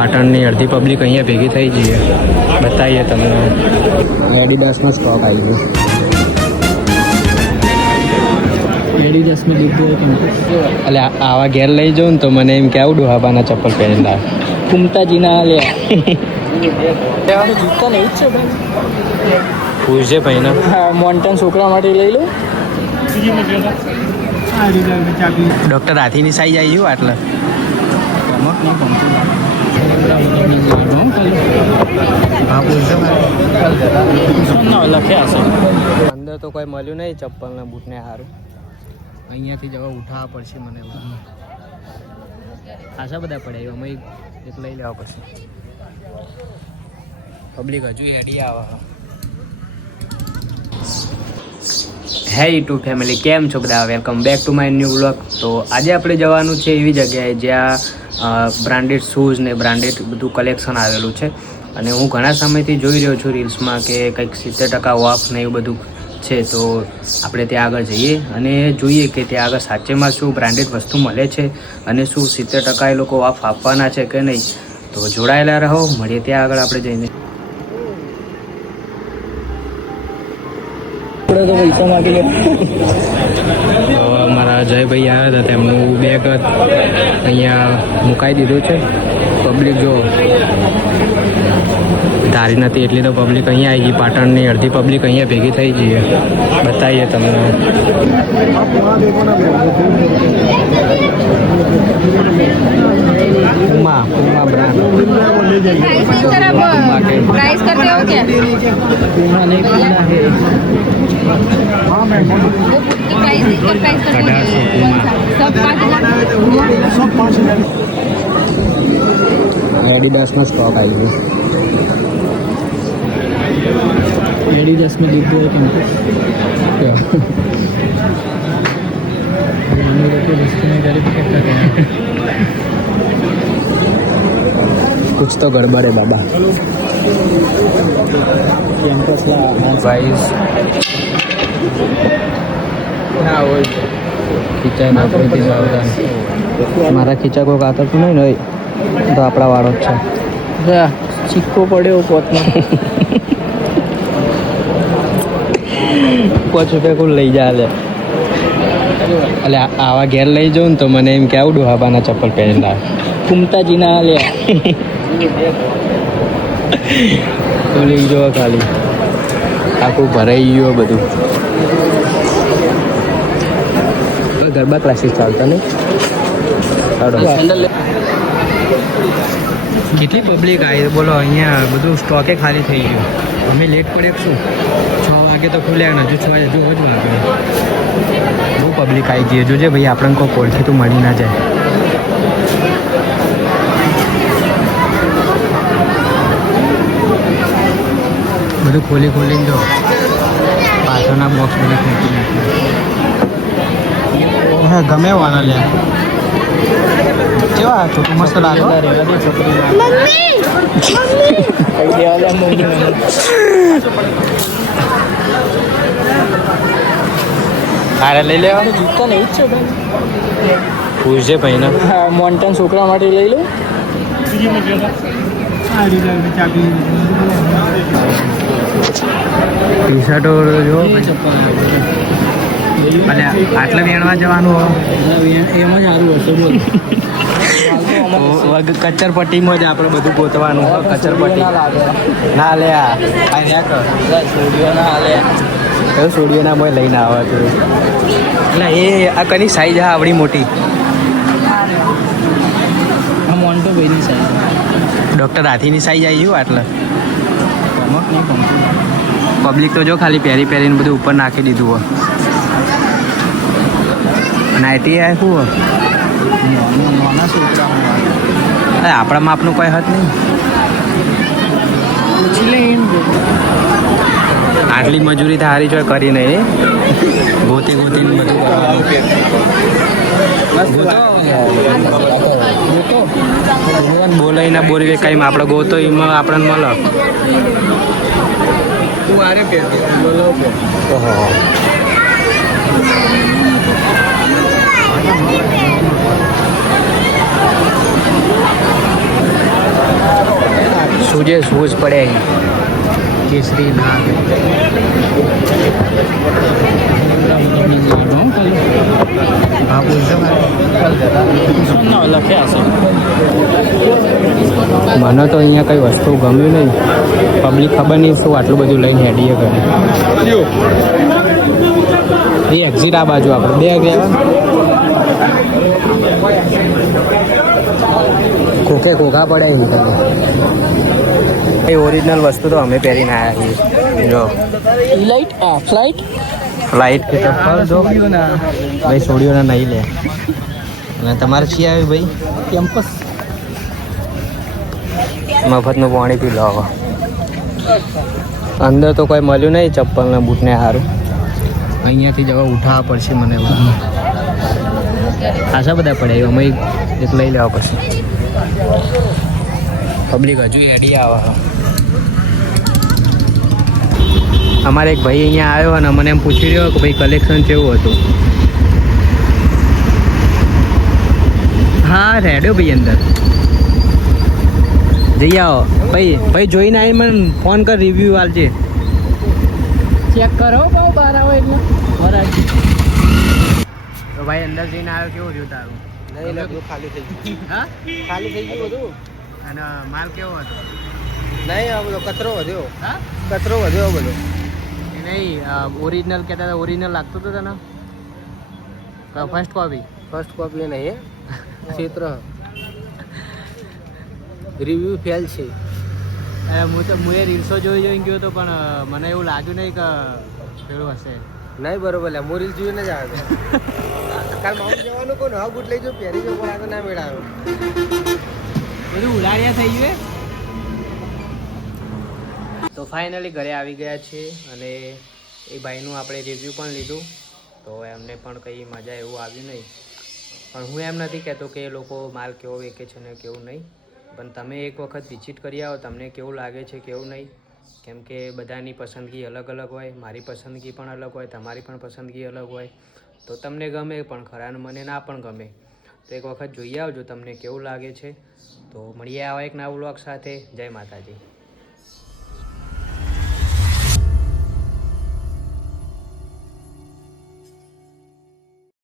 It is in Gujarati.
પાટણની અડધી પબ્લિક અહીંયા ભેગી થઈ જઈએ, બતાવીએ તમને. એડિડાસનો સ્ટોક આવી ગયો. એડિડાસમાં લીધું એટલે આવા ઘેર લઈ જાઉં ને તો મને એમ કે આવું ડોહાબાના ચપ્પલ પહેરેલા કુમતાજીના લે જૂતા નહીં જ છે ભાઈ. પૂછજે ભાઈ ને. મોન્ટન છોકરા માટે લઈ લો. ડૉક્ટર હાથીની સાઈઝ આવી ગયું આટલે. અંદર તો કોઈ મળ્યું નહીં ચપ્પલ ને બૂટ ને સારું. અહીંયાથી જવા ઉઠાવવા પડશે મને. ખાસા બધા પડ્યા અમે એક લઈ લેવા પડશે. પબ્લિક હજુ હેડી આવે. હે યુટ્યુબ ફેમિલી, કેમ છો બધા? Welcome back to my new vlog. તો આજે આપણે જવાનું છે એવી જગ્યાએ જ્યાં બ્રાન્ડેડ શૂઝ ને બ્રાન્ડેડ બધું કલેક્શન આવેલું છે. અને હું ઘણા સમયથી જોઈ રહ્યો છું રીલ્સમાં કે કંઈક 70% ઓફ ને એવું બધું છે. તો આપણે ત્યાં આગળ જઈએ અને જોઈએ કે ત્યાં આગળ સાચેમાં શું બ્રાન્ડેડ વસ્તુ મળે છે અને શું 70% એ લોકો ઓફ આપવાના છે કે નહીં. તો જોડાયેલા રહો, મળીએ ત્યાં આગળ આપણે જઈને. અમારા જયભાઈ આવ્યા હતા, તેમનું બેગ અહીંયા મુકાઈ દીધું છે. પબ્લિક જો ધારી નથી એટલી તો પબ્લિક અહીંયા આવી ગઈ. પાટણની અડધી પબ્લિક અહીંયા ભેગી થઈ જઈએ, બતાવીએ તમને. પૂમા બ્રાન્ડ प्राइस करते हो क्या? પૂમા નહીં, પૂમા હે प्राइस 1800 પૂમા. એડિડાસનો સ્ટોક આવી ગયો. એડિડાસમાં લીધું હોય कुछ तो गड़बड़ है बाबा. खींचा मारा खींचा को आता तो नहीं नहीं तो अपना वाड़ो છે. ચીક્કો પડ્યો પોતમાં. 5 રૂપિયા કોઈ લઈ જા લે. એટલે આવા ઘેર લઈ જાઉં ને તો મને એમ કે આવું ડોહાબાના ચપ્પલ પહેરેલા કુમતાજીના લે. તો લઈ જો ખાલી આખું ભરાઈ ગયું બધું. ગરબા ક્લાસીસ ચાલતા નહીં. કેટલી પબ્લિક આવી બોલો. અહીંયા બધું સ્ટોકે ખાલી થઈ ગયું. અમે લેટ પડે શું, 6 વાગે તો ખુલ્યા ને હજુ 6 હજુ જ વાગે. બહુ પબ્લિક આવી ગઈ. જોજે ભાઈ આપણને કોઈ કોલથી તો મળી ના જાય. બધું ખોલી ખોલીને જો પાછળના બોક્સ બધા ફેંકી નાખ્યું. હા ગમે વાના લે. કેવા છોટું મસ્ત લાગે. અરે લઈ લેવા. જૂતા નહીં જ છે ભાઈ. પૂછજે ભાઈ ને. મોન્ટન છોકરા માટે લઈ લો. ટી શર્ટો જો અને આટલે વેણવા જવાનું એમાં જ સારું હશે. બોલ કચરપટ્ટીમાં જ આપણે બધું ગોતવાનું. કચરપટ્ટી ના લે કયું સ્ટુડિયોના બોય લઈને આવે તો એટલે એ આ કની સાઈઝ હા આવડી મોટી. આ મોન્ટો ભાઈની સાઈઝ. ડૉક્ટર હાથીની સાઈઝ આવી ગયું આટલે. પબ્લિક તો જો ખાલી પહેરીને બધું ઉપર નાખી દીધું હોય. નાઇટી આ શું હોય? આપણા માપનું કોઈ હત નહીં. આટલી મજૂરી તો હારી જો કરી નહીં. ગોતી બધું બોલાય ના બોલવે કઈ આપણે ગોતો એમાં આપણને મળે. જે શૂઝ પડે અહીં કેસરી લાલ મને તો અહીંયા કઈ વસ્તુ ગમ્યું નહીં. પબ્લિક ખબર નહીં શું આટલું બધું લઈને હેડીએ કરે. એ એક્ઝિટ આ બાજુ આપણે બે ગયા કોકે કોકા પડે એ ઓરિજિનલ વસ્તુ તો અમે પહેરીને આવ્યા છીએ. જો ફ્લાઇટ કે ચપ્પલ જો ભાઈ છોડીઓને નહીં લે. અને તમારે શી આવી ભાઈ કેમ્પસ મફતનું પાણી પી લો. હવે અંદર તો કોઈ મળ્યું નહીં ચપ્પલ ને બૂટને સારું. અહીંયાથી જવા ઉઠાવવા પડશે મને. ખાસા બધા પડ્યા અમે એક લઈ લેવા પછી. પબ્લિક હજુ હેડી આવે. અમારે એક ભાઈ અહીંયા આવ્યો અને મને એમ પૂછી રહ્યો કે ભાઈ કલેક્શન કેવું હતું. હા રેડ્યો ભાઈ અંદર જઈ આવો ભાઈ. ભાઈ જોઈને આવી મને ફોન કર રિવ્યુ આલજે. ચેક કરો બહુ બહાર આવો એટલે બરાબર. તો ભાઈ અંદર જઈને આવ્યો કેવું થયું તારું? નહીં લગ્યું ખાલી થઈ ગયું. હા ખાલી થઈ ગયું બધું. અને માલ કેવો હતો? નહીં આ બધો કચરો વધ્યો. હા કચરો વધ્યો બધો. એ નહીં ઓરિજિનલ કહેતા હતા. ઓરિજિનલ લાગતું હતું તને? ફર્સ્ટ કોપી નહીં ક્ષેત્ર રિવ્યુ ફેલ છે. હું એ રીલ્સો જોઈને ગયો હતો પણ મને એવું લાગ્યું નહીં કે પેલું હશે. નહીં બરોબર લે હું રીલ જોઈને જ આવ્યો. કાલ માઉન્ટ જવાનું કોણ હા બૂટ લઈ જાઉં પહેરી જાઉં પણ આગળ ના મેળાવ્યો. બધું ઉડાડિયા થઈ ગયું. તો ફાઇનલી ઘરે આવી ગયા છે અને એ ભાઈનું આપણે રિવ્યૂ પણ લીધું. તો એમને પણ કંઈ મજા એવું આવ્યું નહીં. પણ હું એમ નથી કહેતો કે એ લોકો માલ કેવો વેચે છે ને કેવું નહીં. પણ તમે એક વખત વિઝિટ કરી આવો તમને કેવું લાગે છે કેવું નહીં. કેમ કે બધાની પસંદગી અલગ અલગ હોય. મારી પસંદગી પણ અલગ હોય. તમારી પણ પસંદગી અલગ હોય. તો તમને ગમે પણ ખરા મને ના પણ ગમે. તો એક વખત જોઈ આવજો તમને કેવું લાગે છે. તો મળીએ આવા એક નવા વ્લોગ સાથે. જય માતાજી.